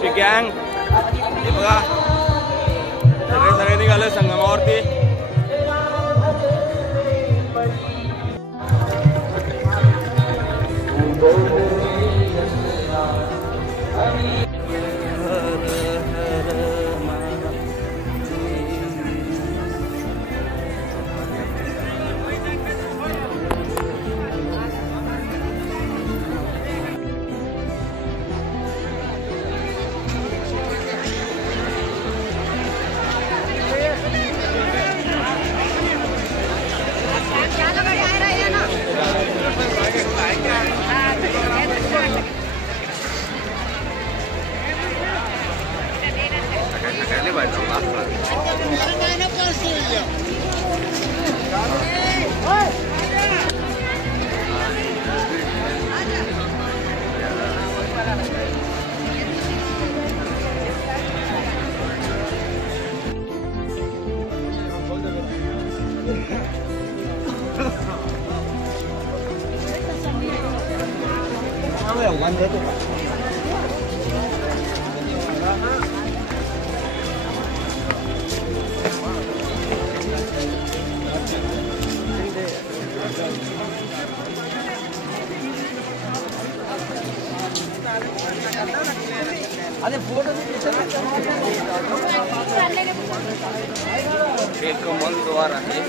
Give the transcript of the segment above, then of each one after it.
गँग हे बघा सगळे निघाले संगमावरती. एक कमल द्वार आहे.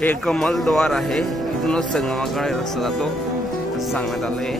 हे कमल द्वार आहे. इथूनच संगमाकडे रस्ता जातो असं सांगण्यात आलंय.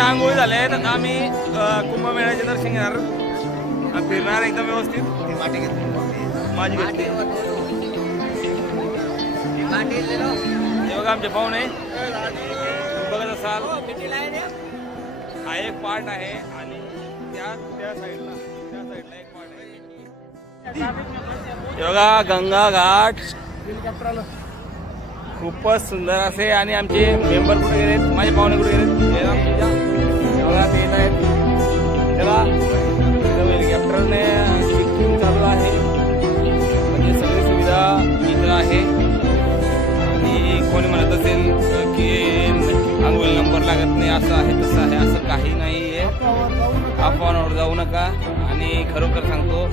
आंघोळी झाले आहेत. आता आम्ही कुंभमेळ्याचे दर्शन घेणार, फिरणार एकदम व्यवस्थित. माझी हे बघा आमचे पाहुणे बघत असाल. हा एक पार्ट आहे आणि त्या साईडला एक पार्ट आहे. हे बघा गंगा घाट खूपच सुंदर असे. आणि आमचे मेंबर कुठे गेलेत, माझे पाहुणे कुठे गेलेत बघा ते येत आहेत. त्याला हेलिकॉप्टरने शिफ्टिंग चालू आहे. म्हणजे सगळी सुविधा इथं आहे. आणि कोणी म्हणत असेल की आंघोळ नंबर लागत नाही, असं आहे तसं आहे, असं काही नाही आहे. अफवांवर जाऊ नका. आणि खरोखर सांगतो,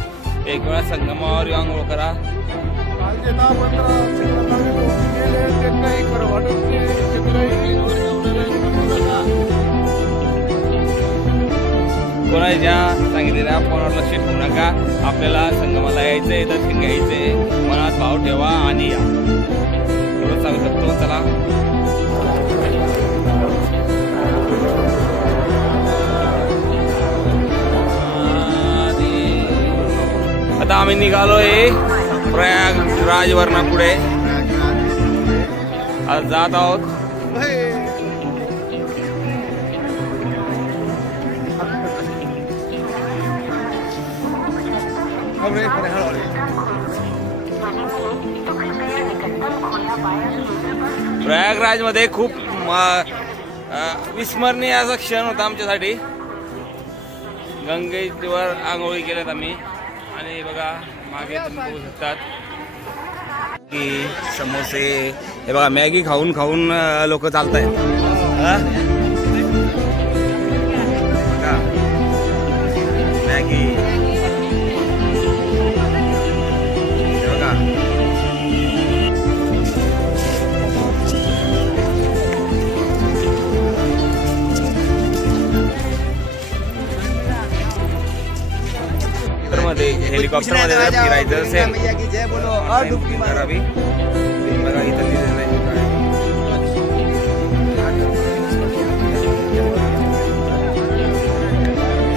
एक वेळा संगमावर आंघोळ करा. कोणाच्या सांगितलेल्या फोनवर लक्ष ठेवू नका. आपल्याला संगमाला यायचंय, दर्शन घ्यायचंय, मनात भाव ठेवा आणि या. एवढं सांगू शकतो. चला आता आम्ही निघालोय प्रयागराज वरना पुढे आज जात आहोत. प्रयागराज मध्ये खूप विस्मरणीय असा क्षण होता आमच्यासाठी. गंगेवर आंघोळी केल्यात आम्ही आणि बघा मागे तुम्ही बघू शकतात की समोसे, हे बघा मॅगी खाऊन खाऊन लोक चालतायत. मॅगी बघा. मध्ये हेलिकॉप्टर मध्ये जर फिरायचं असेल करावी. बघा इथं लिहिलेलं आहे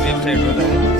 वेबसाईट वर.